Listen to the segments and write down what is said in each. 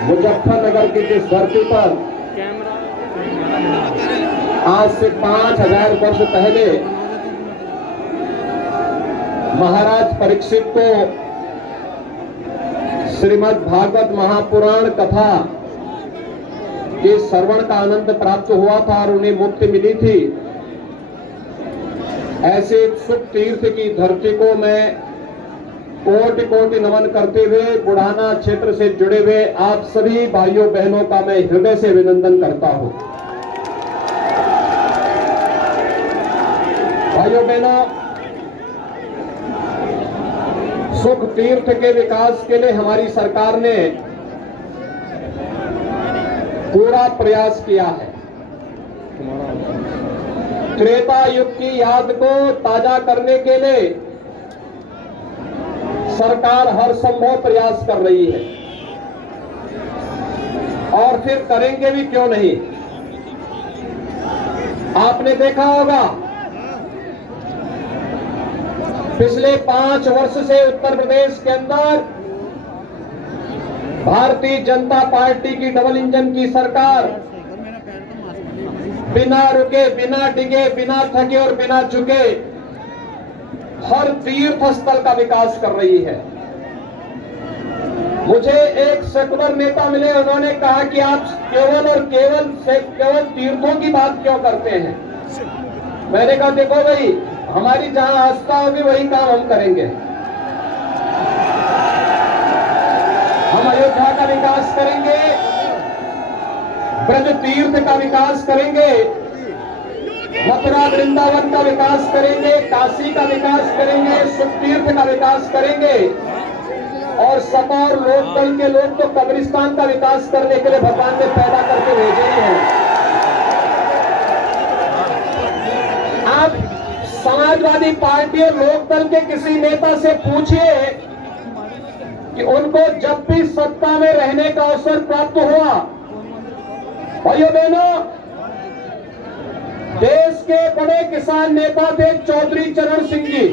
मुजफ्फरनगर की जिस धरती पर आज से 5000 वर्ष पहले महाराज परीक्षित को श्रीमद् भागवत महापुराण कथा के श्रवण का आनंद प्राप्त हुआ था और उन्हें मुक्ति मिली थी, ऐसे सुख तीर्थ की धरती को मैं कोटि कोटि नमन करते हुए बुढ़ाना क्षेत्र से जुड़े हुए आप सभी भाइयों बहनों का मैं हृदय से अभिनंदन करता हूं। भाइयों बहनों, सुख तीर्थ के विकास के लिए हमारी सरकार ने पूरा प्रयास किया है। त्रेता युग की याद को ताजा करने के लिए सरकार हर संभव प्रयास कर रही है और फिर करेंगे भी क्यों नहीं। आपने देखा होगा पिछले 5 वर्ष से उत्तर प्रदेश के अंदर भारतीय जनता पार्टी की डबल इंजन की सरकार बिना रुके, बिना डिगे, बिना थके और बिना झुके हर तीर्थ स्थल का विकास कर रही है। मुझे एक सेकुलर नेता मिले, उन्होंने कहा कि आप केवल तीर्थों की बात क्यों करते हैं। मैंने कहा देखो भाई, हमारी जहां आस्था होगी वही काम हम करेंगे। हम अयोध्या का विकास करेंगे, ब्रज तीर्थ का विकास करेंगे, मथुरा वृंदावन का विकास करेंगे, काशी का विकास करेंगे, सुख तीर्थ का विकास करेंगे और सपा और लोकदल के लोग तो कब्रिस्तान का विकास करने के लिए भगवान ने पैदा करके भेजे ही हैं। आप समाजवादी पार्टी और लोकदल के किसी नेता से पूछिए कि उनको जब भी सत्ता में रहने का अवसर प्राप्त हुआ, भाइयों बहनों, देश के बड़े किसान नेता थे चौधरी चरण सिंह जी।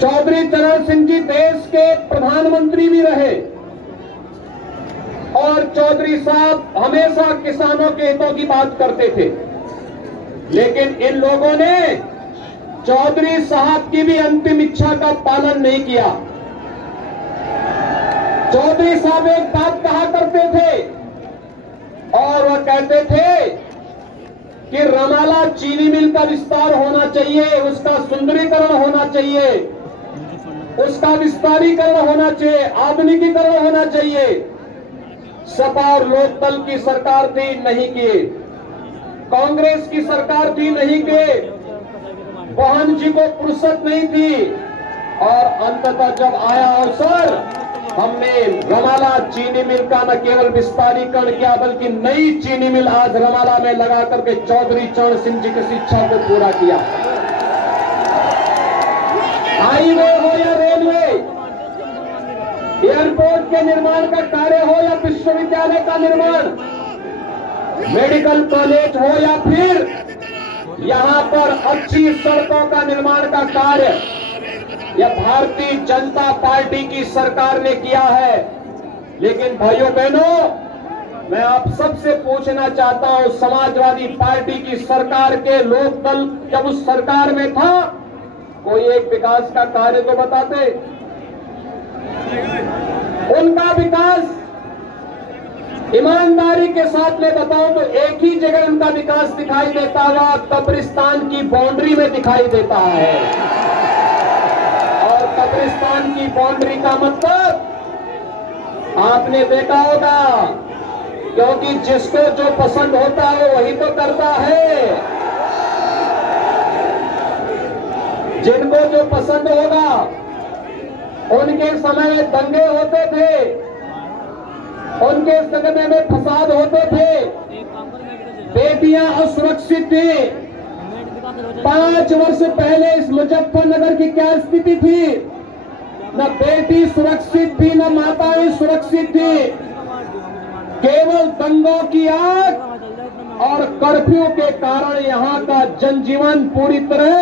चौधरी चरण सिंह जी देश के प्रधानमंत्री भी रहे और चौधरी साहब हमेशा किसानों के हितों की बात करते थे। लेकिन इन लोगों ने चौधरी साहब की भी अंतिम इच्छा का पालन नहीं किया। चौधरी साहब एक बात कहा करते थे और वह कहते थे कि रमाला चीनी मिल का विस्तार होना चाहिए, उसका सुंदरीकरण होना चाहिए, उसका विस्तारीकरण होना चाहिए, आधुनिकीकरण होना चाहिए। सपा और लोकदल की सरकार थी, नहीं किए। कांग्रेस की सरकार थी, नहीं किए। बहन जी को फुर्सत नहीं थी और अंततः जब आया अवसर, हमने रमाला चीनी मिल का न केवल विस्तारीकरण किया बल्कि नई चीनी मिल आज रमाला में लगा करके चौधरी चरण सिंह जी की इच्छा को पूरा किया। हाईवे हो या रेलवे, एयरपोर्ट के निर्माण का कार्य हो या विश्वविद्यालय का निर्माण, मेडिकल कॉलेज हो या फिर यहां पर अच्छी सड़कों का निर्माण का कार्य, यह भारतीय जनता पार्टी की सरकार ने किया है। लेकिन भाइयों बहनों, मैं आप सबसे पूछना चाहता हूं, समाजवादी पार्टी की सरकार के लोकदल जब उस सरकार में था, कोई एक विकास का कार्य तो बताते। उनका विकास ईमानदारी के साथ में बताऊं तो एक ही जगह उनका विकास दिखाई देता हुआ कब्रिस्तान की बाउंड्री में दिखाई देता है। और कब्रिस्तान की बाउंड्री का मतलब आपने देखा होगा, क्योंकि जिसको जो पसंद होता है वही तो करता है। जिनको जो पसंद होगा, उनके समय में दंगे होते थे, उनके समय में फसाद होते थे, बेटियां असुरक्षित थी। 5 वर्ष पहले इस मुजफ्फरनगर की क्या स्थिति थी? न बेटी सुरक्षित थी, न माताएं सुरक्षित थी। केवल दंगों की आग और कर्फ्यू के कारण यहां का जनजीवन पूरी तरह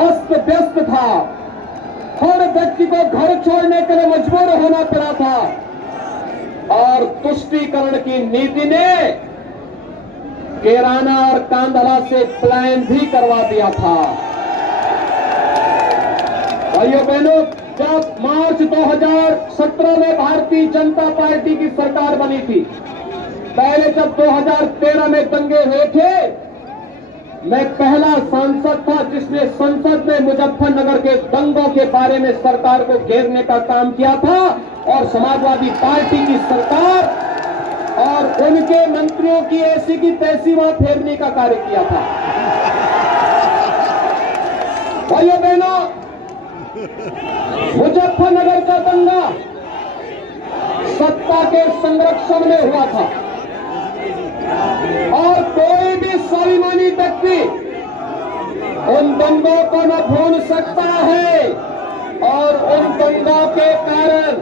अस्त व्यस्त था। हर व्यक्ति को घर छोड़ने के लिए मजबूर होना पड़ा था और तुष्टीकरण की नीति ने कैराना और कांधला से प्लान भी करवा दिया था। भाइयों बहनों, जब मार्च 2017 में भारतीय जनता पार्टी की सरकार बनी थी, पहले जब 2013 में दंगे हुए थे, मैं पहला सांसद था जिसने संसद में मुजफ्फरनगर के दंगों के बारे में सरकार को घेरने का काम किया था और समाजवादी पार्टी की सरकार और उनके मंत्रियों की ऐसी की तैसी वहां फेरने का कार्य किया था। भाइयों बहनों, मुजफ्फरनगर का दंगा सत्ता के संरक्षण में हुआ था और कोई भी स्वाभिमानी व्यक्ति उन दंगों को न भूल सकता है और उन दंगों के कारण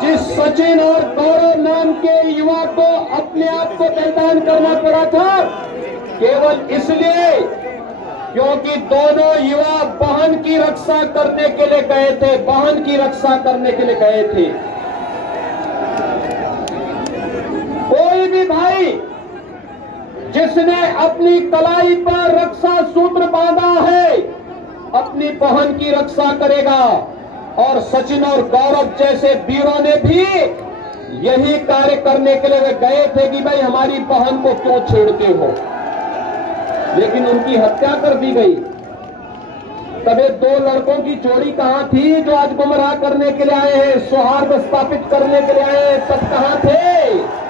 जिस सचिन और गौरव नाम के युवा को अपने आप को बलिदान करना पड़ा था, केवल इसलिए क्योंकि दोनों युवा बहन की रक्षा करने के लिए गए थे, बहन की रक्षा करने के लिए गए थे। कोई भी भाई जिसने अपनी कलाई पर रक्षा सूत्र बांधा है, अपनी बहन की रक्षा करेगा और सचिन और गौरव जैसे वीरों ने भी यही कार्य करने के लिए वे गए थे कि भाई हमारी बहन को क्यों छेड़ते हो, लेकिन उनकी हत्या कर दी गई। तबे दो लड़कों की जोड़ी कहां थी जो आज गुमराह करने के लिए आए हैं, सौहार्द स्थापित करने के लिए आए हैं, सब कहां थे?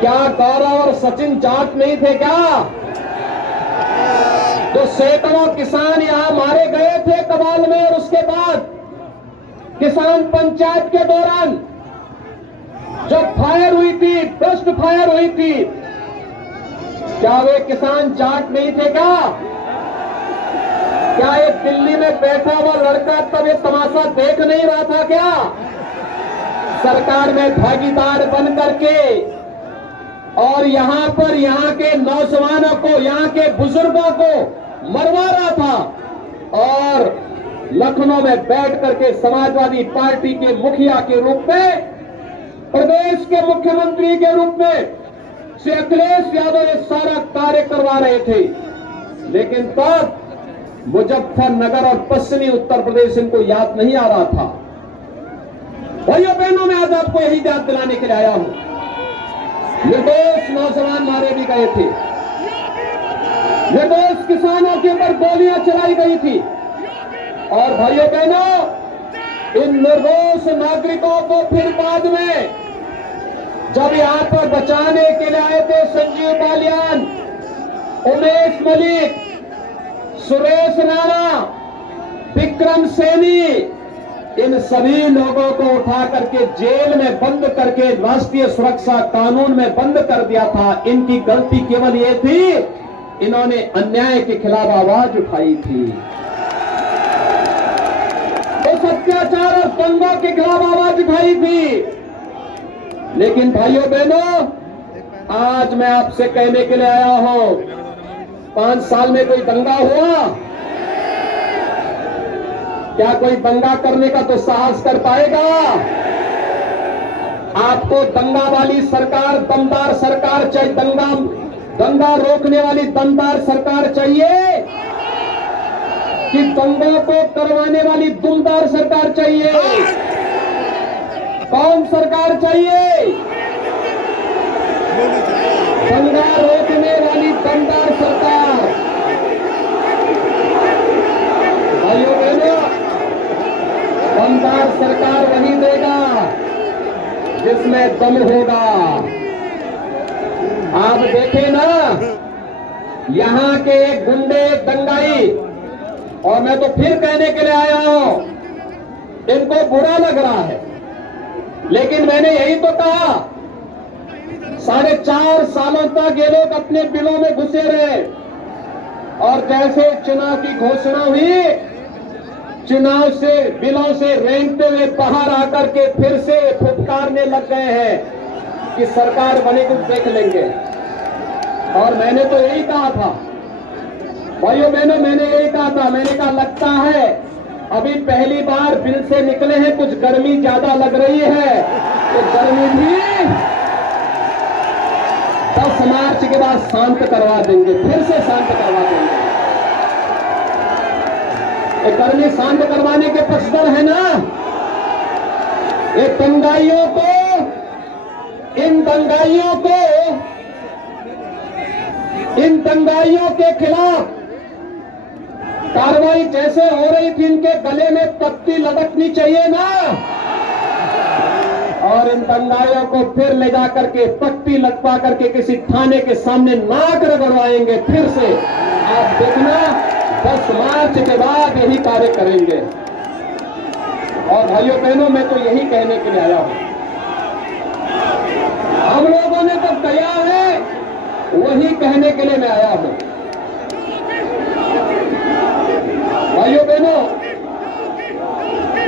क्या गौरव और सचिन जाट नहीं थे क्या? तो सैकड़ों किसान यहां मारे गए थे कबाल में और उसके बाद किसान पंचायत के दौरान जब फायर हुई थी, ब्रस्ट फायर हुई थी, क्या वे किसान जाट नहीं थे क्या? क्या ये दिल्ली में बैठा हुआ लड़का तब ये तमाशा देख नहीं रहा था क्या? सरकार में भागीदार बन करके और यहां पर यहां के नौजवानों को, यहां के बुजुर्गों को मरवा रहा था और लखनऊ में बैठ करके समाजवादी पार्टी के मुखिया के रूप में, प्रदेश के मुख्यमंत्री के रूप में श्री अखिलेश यादव ये सारा कार्य करवा रहे थे। लेकिन तब मुजफ्फरनगर और पश्चिमी उत्तर प्रदेश इनको याद नहीं आ रहा था। भाइयों बहनों, मैं आज आपको यही याद दिलाने के लिए आया हूं। निर्दोष नौजवान मारे भी गए थे, निर्दोष किसानों के ऊपर गोलियां चलाई गई थी और भाइयों बहनों, इन निर्दोष नागरिकों को फिर बाद में जब यहां पर बचाने के लिए आए थे संजीव बालियान, उमेश मलिक, सुरेश राणा, विक्रम सैनी, इन सभी लोगों को उठा करके जेल में बंद करके राष्ट्रीय सुरक्षा कानून में बंद कर दिया था। इनकी गलती केवल ये थी, इन्होंने अन्याय के खिलाफ आवाज उठाई थी, उस अत्याचार और दंगों के खिलाफ आवाज उठाई थी। लेकिन भाइयों बहनों, आज मैं आपसे कहने के लिए आया हूं, 5 साल में कोई दंगा हुआ? क्या कोई दंगा करने का तो साहस कर पाएगा? आपको दंगा वाली सरकार, दमदार सरकार चाहिए, दंगा रोकने वाली दमदार सरकार चाहिए कि दंगों को करवाने वाली दुमदार सरकार चाहिए? कौन सरकार चाहिए? दंगा रोकने वाली दमदार सरकार। भाइयों बहनों, दमदार सरकार वही देगा जिसमें दम होगा। आप देखें ना, यहां के एक गुंडे, एक दंगाई, और मैं तो फिर कहने के लिए आया हूं, इनको बुरा लग रहा है, लेकिन मैंने यही तो कहा, 4.5 सालों तक ये लोग अपने बिलों में घुसे रहे और जैसे चुनाव की घोषणा हुई, चुनाव से बिलों से रेंगते हुए बाहर आकर के फिर से फुफकारने लग गए हैं कि सरकार बने कुछ देख लेंगे। और मैंने तो यही कहा था भाइयों बहनों, मैंने यही कहा था, मैंने कहा लगता है अभी पहली बार बिल से निकले हैं, कुछ गर्मी ज्यादा लग रही है, तो गर्मी भी 10 मार्च के बाद शांत करवा देंगे, फिर से शांत करवा देंगे। ये गर्मी शांत करवाने के पक्षधर है ना, ये दंगाइयों को, इन दंगाइयों के खिलाफ कार्रवाई जैसे हो रही थी, इनके गले में पत्ती लटकनी चाहिए ना, और इन दंगाइयों को फिर ले जाकर के पट्टी लटका करके किसी थाने के सामने नाक रगड़वाएंगे फिर से। आप देखना 10 मार्च के बाद यही कार्य करेंगे। और भाइयों बहनों, मैं तो यही कहने के लिए आया हूं, हम लोगों ने तो कहा है, वही कहने के लिए मैं आया हूं। भाइयों बहनों,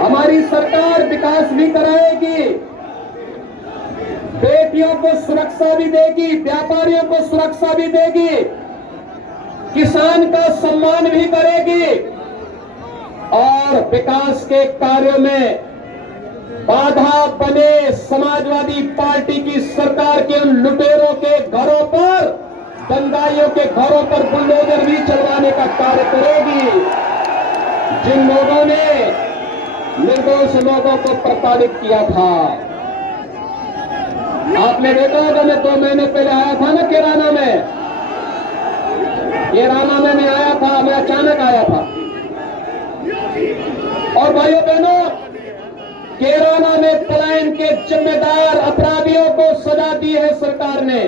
हमारी सरकार विकास भी कराएगी, बेटियों को सुरक्षा भी देगी, व्यापारियों को सुरक्षा भी देगी, किसान का सम्मान भी करेगी, और विकास के कार्यों में बाधा बने समाजवादी पार्टी की सरकार के उन लुटेरों के घरों पर, दंगाइयों के घरों पर बुलडोजर भी चलवाने का कार्य करेगी। जिन लोगों ने निर्दोष लोगों को प्रताड़ित किया था, आपने देखा होगा, मैं 2 महीने पहले आया था ना कैराना में, कैराना में मैं आया था, मैं अचानक आया था। और भाइयों बहनों, कैराना में पलायन के जिम्मेदार अपराधियों को सजा दी है सरकार ने।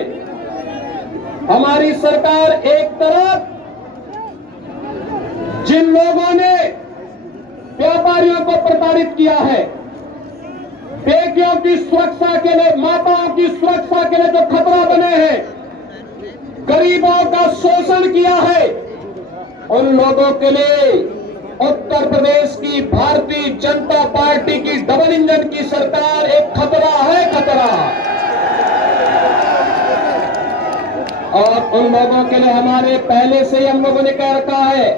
हमारी सरकार एक तरफ जिन लोगों ने व्यापारियों को प्रताड़ित किया है, बेटियों की सुरक्षा के लिए, माताओं की सुरक्षा के लिए जो खतरा बने हैं, गरीबों का शोषण किया है, उन लोगों के लिए उत्तर प्रदेश की भारतीय जनता पार्टी की डबल इंजन की सरकार एक खतरा है, खतरा। और उन लोगों के लिए हमारे पहले से ही हम लोगों ने कह रखा है,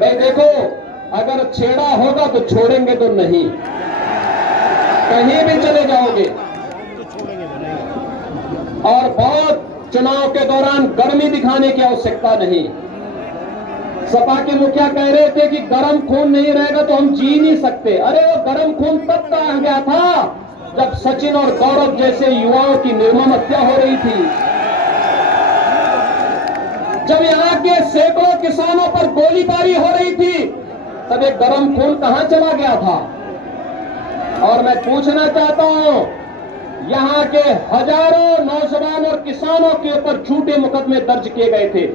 भाई देखो, अगर छेड़ा होगा तो छोड़ेंगे तो नहीं, कहीं भी चले जाओगे। और बहुत चुनाव के दौरान गर्मी दिखाने की आवश्यकता नहीं। सपा के मुखिया कह रहे थे कि गर्म खून नहीं रहेगा तो हम जी नहीं सकते। अरे वो गर्म खून तब कहा गया था जब सचिन और गौरव जैसे युवाओं की निर्मम हत्या हो रही थी, जब यहाँ के सैकड़ों किसानों पर गोलीबारी हो रही थी, तब एक गर्म खून कहां चला गया था। और मैं पूछना चाहता हूं, यहाँ के हजारों नौजवान और किसानों के ऊपर झूठे मुकदमे दर्ज किए गए थे,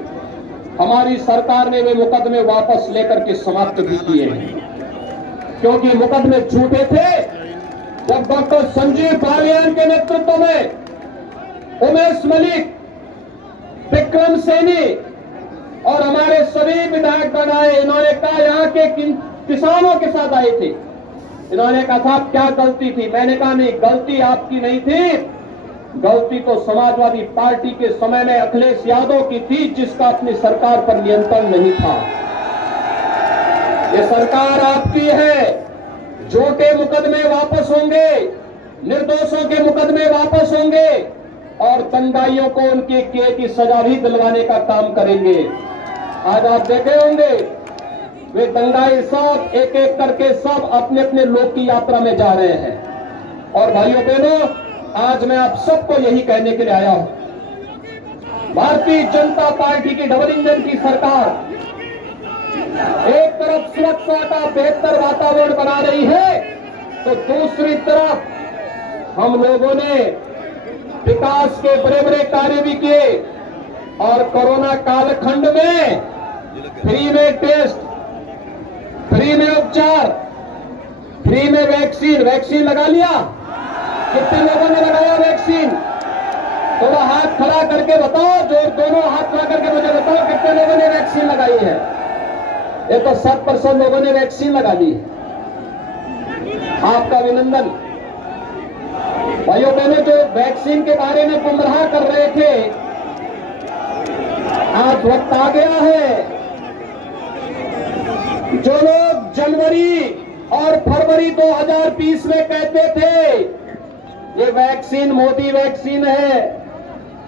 हमारी सरकार ने वे मुकदमे वापस लेकर के समाप्त भी किए हैं, क्योंकि मुकदमे झूठे थे। जब डॉक्टर संजीव बालियान के नेतृत्व में उमेश मलिक, विक्रम सैनी और हमारे सभी विधायक आए, इन्होंने कहा यहाँ के किसानों के साथ आए थे, इन्होंने कहा था क्या गलती थी। मैंने कहा नहीं, गलती आपकी नहीं थी, गलती तो समाजवादी पार्टी के समय में अखिलेश यादव की थी, जिसका अपनी सरकार पर नियंत्रण नहीं था। ये सरकार आपकी है, झूठे मुकदमे वापस होंगे, निर्दोषों के मुकदमे वापस होंगे, और दंगाइयों को उनके किए की सजा भी दिलवाने का काम करेंगे। आज आप देखे होंगे, वे दंगाई सब एक एक करके सब अपने अपने लोक की यात्रा में जा रहे हैं। और भाइयों बहनों, आज मैं आप सबको यही कहने के लिए आया हूं, भारतीय जनता पार्टी की डबल इंजन की सरकार एक तरफ सुरक्षा का बेहतर वातावरण बना रही है, तो दूसरी तरफ हम लोगों ने विकास के बड़े बड़े कार्य भी किए। और कोरोना कालखंड में फ्री में टेस्ट, फ्री में उपचार, फ्री में वैक्सीन लगा लिया। कितने लोगों ने लगाया वैक्सीन? थोड़ा हाथ खड़ा करके बताओ, जो दोनों हाथ खड़ा करके मुझे बताओ कितने लोगों ने वैक्सीन लगाई है। ये तो 7% लोगों ने वैक्सीन लगा ली। आपका अभिनंदन। भाइयों बहनों, जो वैक्सीन के बारे में गुमराह कर रहे थे, आज वक्त आ गया है जो लोग जनवरी और फरवरी 2020 में कहते थे ये वैक्सीन मोदी वैक्सीन है,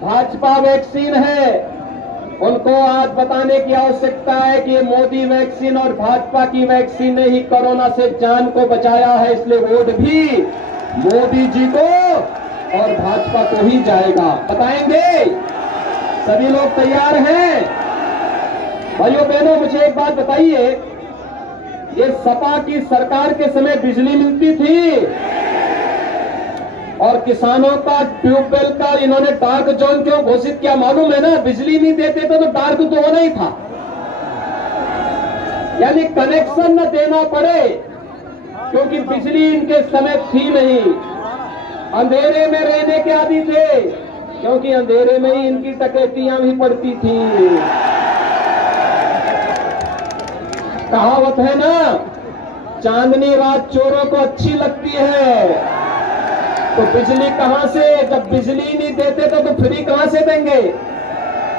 भाजपा वैक्सीन है, उनको आज बताने की आवश्यकता है कि ये मोदी वैक्सीन और भाजपा की वैक्सीन ने ही कोरोना से जान को बचाया है, इसलिए वोट भी मोदी जी को और भाजपा को ही जाएगा। बताएंगे? सभी लोग तैयार हैं? भाइयों बहनों, मुझे एक बात बताइए, ये सपा की सरकार के समय बिजली मिलती थी और किसानों का ट्यूबवेल का इन्होंने डार्क जोन क्यों घोषित किया मालूम है ना? बिजली नहीं देते थे तो डार्क तो होना ही था, यानी कनेक्शन न देना पड़े, क्योंकि बिजली इनके समय थी नहीं। अंधेरे में रहने के आदी थे, क्योंकि अंधेरे में ही इनकी डकैतियां भी पड़ती थी। कहावत है ना, चांदनी रात चोरों को अच्छी लगती है। तो बिजली कहां से, जब बिजली नहीं देते तो फ्री कहां से देंगे?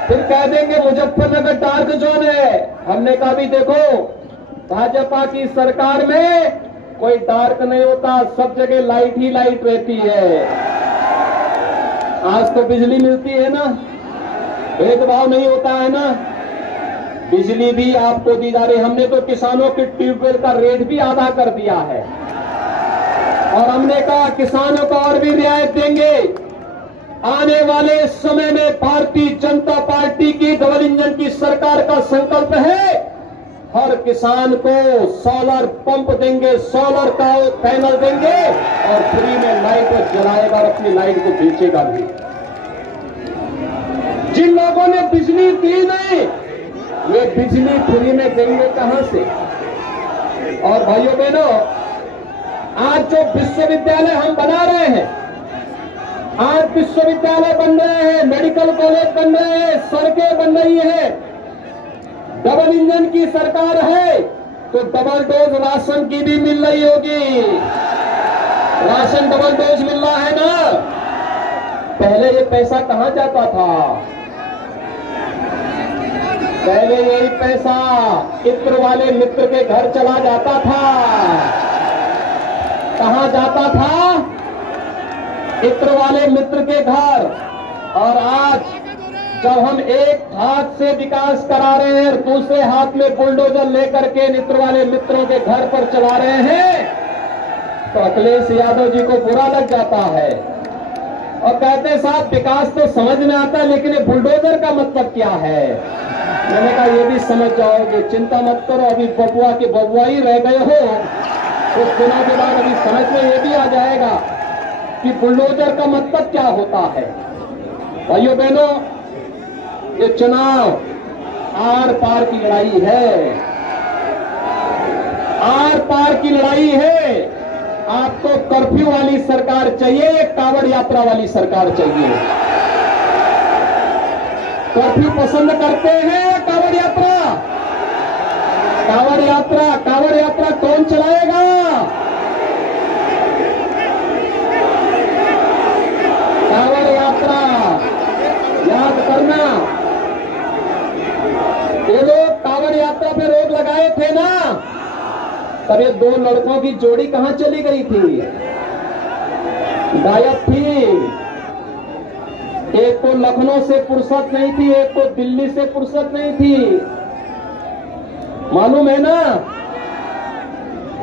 फिर कह देंगे मुजफ्फरनगर डार्क जोन है। हमने कहा भी देखो, भाजपा की सरकार में कोई डार्क नहीं होता, सब जगह लाइट ही लाइट रहती है। आज तो बिजली मिलती है ना, भेदभाव नहीं होता है ना, बिजली भी आपको दी जा रही। हमने तो किसानों के ट्यूबवेल का रेट भी आधा कर दिया है और हमने कहा किसानों को और भी रियायत देंगे। आने वाले समय में भारतीय जनता पार्टी की डबल इंजन की सरकार का संकल्प है, हर किसान को सोलर पंप देंगे, सोलर का पैनल देंगे और फ्री में लाइट जलाएगा और अपनी लाइट को बेचेगा भी। जिन लोगों ने बिजली दी नहीं, वे बिजली फ्री में देंगे कहां से? और भाइयों बहनों, आज जो विश्वविद्यालय हम बना रहे हैं, आज विश्वविद्यालय बन रहे हैं, मेडिकल कॉलेज बन रहे हैं, सड़कें बन रही है, डबल इंजन की सरकार है तो डबल डोज राशन की भी मिल रही होगी। राशन डबल डोज मिल रहा है ना? पहले ये पैसा कहां जाता था? पहले यही पैसा इत्र वाले मित्र के घर चला जाता था। कहां जाता था? इत्र वाले मित्र के घर। और आज जब हम एक हाथ से विकास करा रहे हैं और दूसरे हाथ में बुलडोजर लेकर के मित्र वाले मित्रों के घर पर चला रहे हैं, तो अखिलेश यादव जी को बुरा लग जाता है और कहते हैं साहब विकास तो समझ में आता है, लेकिन ये बुलडोजर का मतलब क्या है? मैंने कहा ये भी समझ जाओगे, चिंता मत करो, अभी बबुआ के बबुआ ही रह गए हो, कुछ दिनों के बाद अभी समझ में ये भी आ जाएगा कि बुलडोजर का मतलब क्या होता है। भाइयों बहनों, ये चुनाव आर पार की लड़ाई है, आर पार की लड़ाई है। आपको कर्फ्यू वाली सरकार चाहिए या कांवड़ यात्रा वाली सरकार चाहिए? कर्फ्यू पसंद करते हैं या कांवड़ यात्रा? कांवड़ यात्रा, कांवड़ यात्रा कौन चलाएगा? कांवड़ यात्रा याद करना, ये लोग कांवड़ यात्रा पे रोक लगाए थे ना, तब ये दो लड़कों की जोड़ी कहां चली गई थी? गायब थी। एक को लखनऊ से फुर्सत नहीं थी, एक को दिल्ली से फुर्सत नहीं थी, मालूम है ना?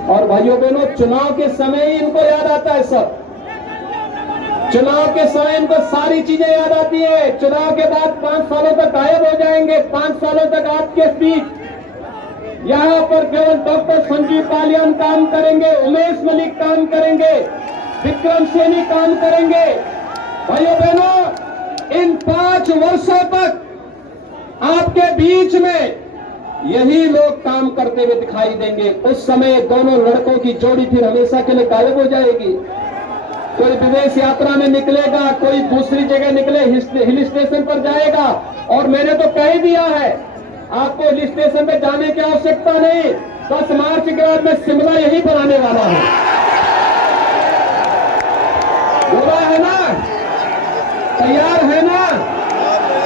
और भाइयों बहनों, चुनाव के समय ही इनको याद आता है सब। चुनाव के समय इनको सारी चीजें याद आती है। चुनाव के बाद 5 सालों तक गायब हो जाएंगे। 5 सालों तक आपके बीच यहां पर केवल डॉक्टर संजीव पालियान काम करेंगे, उमेश मलिक काम करेंगे, विक्रम सैनी काम करेंगे। भाइयों बहनों, इन 5 वर्षों तक आपके बीच में यही लोग काम करते हुए दिखाई देंगे। उस समय दोनों लड़कों की जोड़ी फिर हमेशा के लिए गायब हो जाएगी। कोई विदेश यात्रा में निकलेगा, कोई दूसरी जगह निकले, हिल स्टेशन पर जाएगा। और मैंने तो कह दिया है, आपको हिल स्टेशन पे जाने की आवश्यकता नहीं। 10 मार्च के बाद मैं शिमला यही बनाने वाला हूं। बोला है ना? तैयार है ना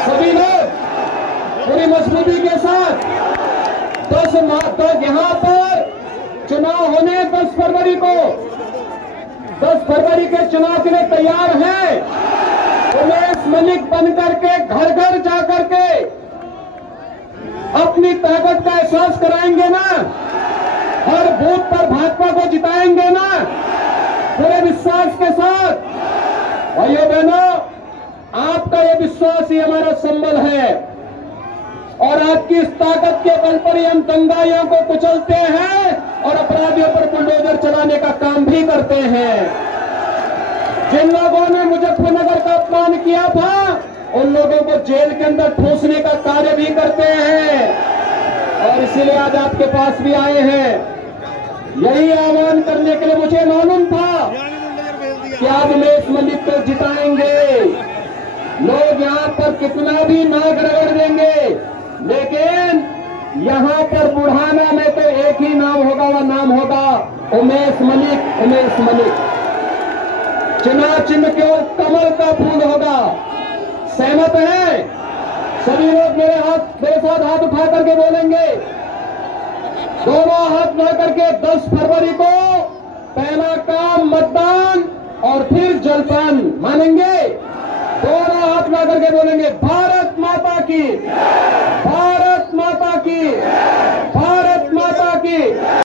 सभी लोग? पूरी मजबूती के साथ 10 मार्च तक यहां पर चुनाव होने 10 फरवरी को। 10 फरवरी के चुनाव के लिए तैयार हैं? उमेश मलिक बनकर के घर घर जाकर के अपनी ताकत का एहसास कराएंगे ना? हर बूथ पर भाजपा को जिताएंगे ना? पूरे विश्वास के साथ। भाइयों बहनों, आपका यह विश्वास ही हमारा संबल है और आपकी इस ताकत के बल पर ही हम दंगाइयों को कुचलते हैं और अपराधियों पर बुलडोजर चलाने का काम भी करते हैं। जिन लोगों ने मुजफ्फरनगर का अपमान किया था, उन लोगों को जेल के अंदर ठूंसने का कार्य भी करते हैं और इसीलिए आज आपके पास भी आए हैं। यही आह्वान करने के लिए मुझे मालूम था कि आज उमेश मलिक को जिताएंगे। लोग यहां पर कितना भी नाक रगड़ देंगे, लेकिन यहां पर बुढ़ाना में तो एक ही नाम होगा, वह नाम होगा उमेश मलिक। उमेश मलिक चुनाव चिन्ह केवल कमल का फूल होगा। सहमत हैं? सभी लोग मेरे साथ हाथ उठा करके बोलेंगे। दोनों हाथ ला करके 10 फरवरी को पहला काम मतदान और फिर जलपान। मानेंगे? दोनों हाथ ला करके बोलेंगे भारत माता की। भारत